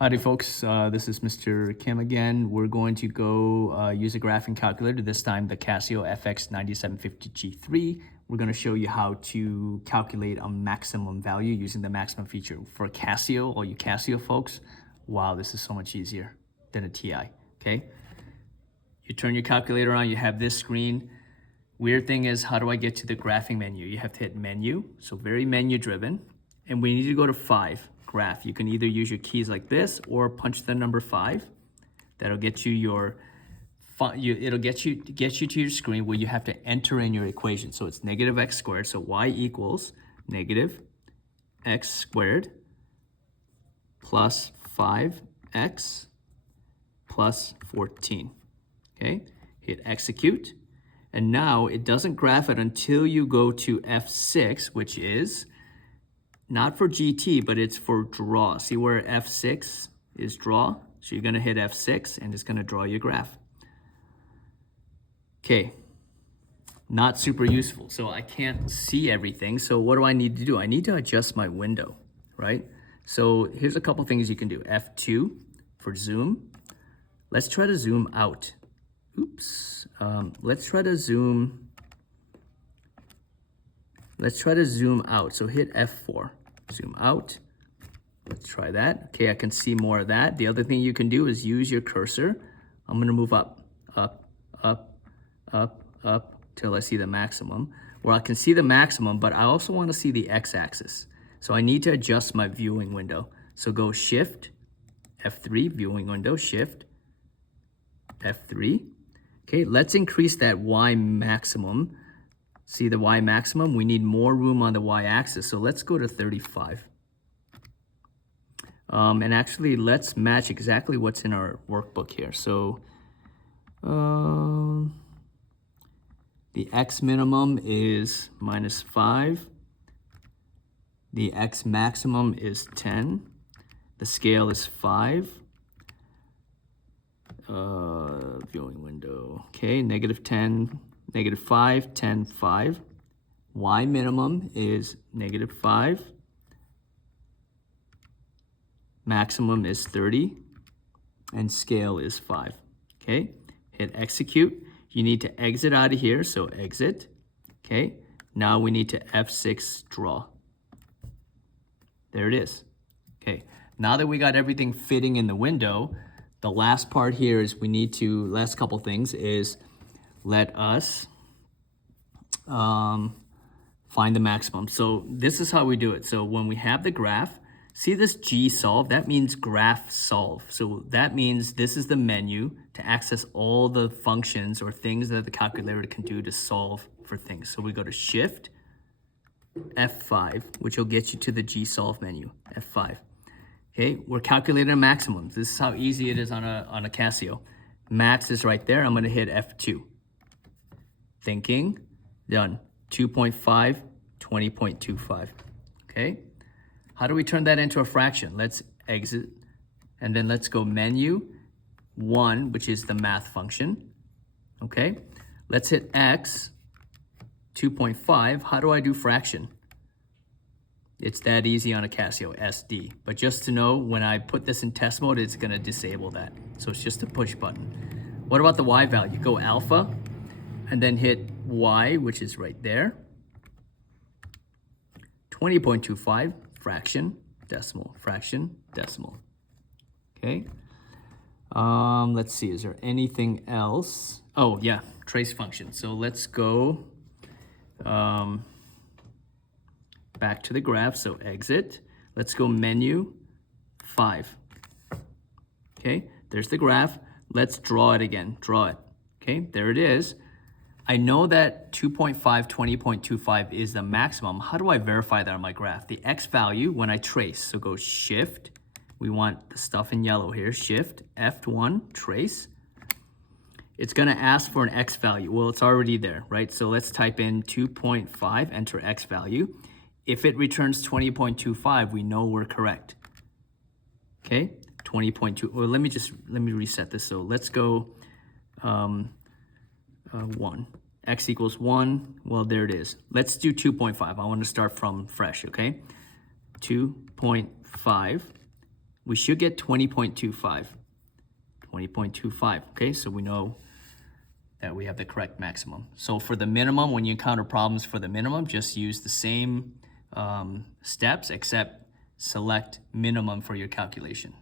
Howdy folks, this is Mr. Kim again. We're going to go use a graphing calculator, this time the Casio fx9750Giii. We're going to show you how to calculate a maximum value using the maximum feature. For Casio, all you Casio folks, wow, this is so much easier than a TI, okay? You turn your calculator on, you have this screen. Weird thing is, how do I get to the graphing menu? You have to hit menu, so very menu driven. And we need to go to 5. Graph. You can either use your keys like this or punch the number 5. That'll get you your, it'll get you to your screen where you have to enter in your equation. So it's negative x squared. So y equals negative x squared plus 5x plus 14. Okay, hit execute. And now it doesn't graph it until you go to F6, which is not for GT, but it's for draw. See where F6 is draw? So you're gonna hit F6 and it's gonna draw your graph. Okay, not super useful. So I can't see everything. So what do I need to do? I need to adjust my window, right? So here's a couple things you can do. F2 for zoom. Let's try to zoom out. Oops, let's try to zoom out. So hit F4, zoom out. Let's try that. Okay, I can see more of that. The other thing you can do is use your cursor. I'm gonna move up, up, up, up, up, till I see the maximum. Well, I can see the maximum, but I also wanna see the x-axis. So I need to adjust my viewing window. So go Shift, F3, viewing window, Shift, F3. Okay, let's increase that Y maximum. See the Y maximum? We need more room on the Y axis. So let's go to 35. And actually, let's match exactly what's in our workbook here. So the X minimum is -5. The X maximum is 10. The scale is 5. Viewing window. Okay, -10. -5, 10, 5. Y minimum is -5. Maximum is 30. And scale is 5. Okay, hit execute. You need to exit out of here, so exit. Okay, now we need to F6 draw. There it is. Okay, now that we got everything fitting in the window, the last part here is we need to, last couple things is, let us find the maximum. So this is how we do it. So when we have the graph, see this G solve? That means graph solve. So that means this is the menu to access all the functions or things that the calculator can do to solve for things. So we go to Shift, F5, which will get you to the G solve menu, F5. Okay, we're calculating a maximum. This is how easy it is on a Casio. Max is right there. I'm gonna hit F2. Thinking, done. 2.5, 20.25, okay? How do we turn that into a fraction? Let's exit, and then let's go menu, 1, which is the math function, okay? Let's hit X, 2.5. How do I do fraction? It's that easy on a Casio, SD. But just to know, when I put this in test mode, it's gonna disable that. So it's just a push button. What about the Y value? Go alpha, and then hit Y, which is right there. 20.25, fraction, decimal, fraction, decimal. Okay. Let's see, is there anything else? Oh yeah, trace function. So let's go back to the graph, so exit. Let's go menu, 5. Okay, there's the graph. Let's draw it again, draw it. Okay, there it is. I know that 2.5, 20.25 is the maximum. How do I verify that on my graph? The X value, when I trace, so go Shift. We want the stuff in yellow here, Shift, F1, trace. It's gonna ask for an X value. Well, it's already there, right? So let's type in 2.5, enter X value. If it returns 20.25, we know we're correct. Okay, 20.2, or let me reset this. So let's go 1. X equals 1, well, there it is. Let's do 2.5. I want to start from fresh, okay? 2.5 we should get 20.25. 20.25, okay? So we know that we have the correct maximum. So for the minimum, when you encounter problems for the minimum, just use the same steps, except select minimum for your calculation.